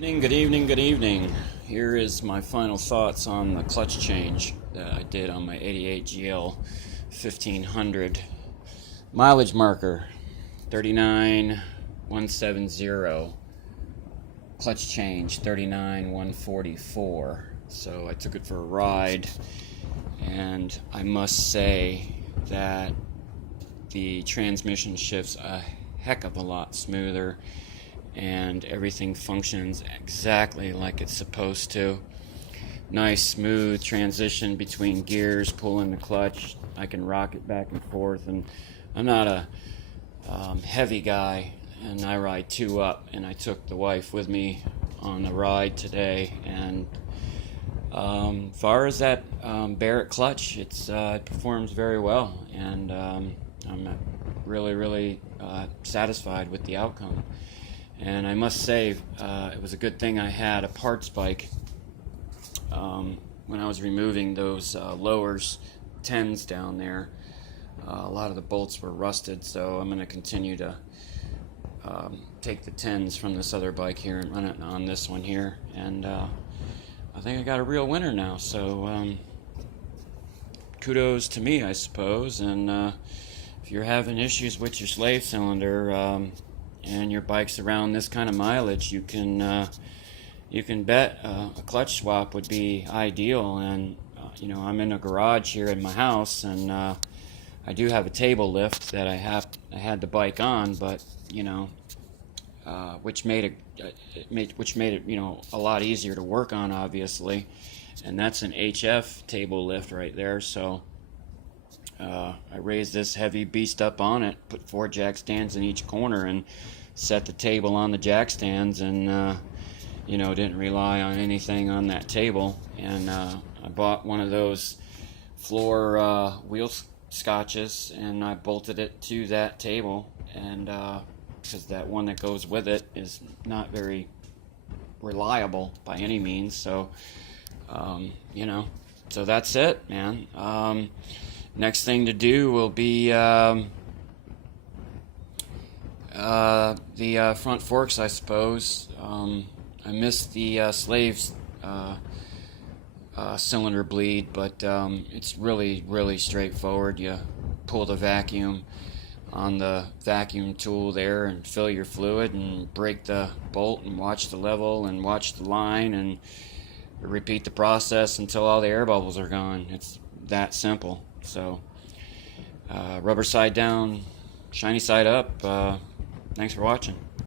Good evening, good evening. Here is my final thoughts on the clutch change that I did on my 88 GL 1500. Mileage marker 39,170. Clutch change 39,144. So I took it for a ride, and I must say that the transmission shifts a heck of a lot smoother, and everything functions exactly like it's supposed to. Nice smooth transition between gears, pulling the clutch. I can rock it back and forth, and I'm not a heavy guy, and I ride two up, and I took the wife with me on the ride today, and far as that Barrett clutch, it performs very well, and I'm really satisfied with the outcome. And I must say, it was a good thing I had a parts bike when I was removing those lowers, 10s down there. A lot of the bolts were rusted, so I'm going to continue to take the 10s from this other bike here and run it on this one here. And I think I got a real winner now, so kudos to me, I suppose. And if you're having issues with your slave cylinder, and your bike's around this kind of mileage, you can bet a clutch swap would be ideal. And I'm in a garage here in my house, and I do have a table lift that I had the bike on, but which made it a lot easier to work on, obviously. And that's an HF table lift right there. So I raised this heavy beast up on it, put 4 jack stands in each corner, and set the table on the jack stands, and didn't rely on anything on that table. And I bought one of those floor wheel scotches, and I bolted it to that table, and because that one that goes with it is not very reliable by any means. So so that's it, man. Next thing to do will be the front forks, I suppose. I missed the slave's cylinder bleed, but it's really straightforward. You pull the vacuum on the vacuum tool there and fill your fluid and break the bolt and watch the level and watch the line and repeat the process until all the air bubbles are gone. It's that simple. So rubber side down, shiny side up. Thanks for watching.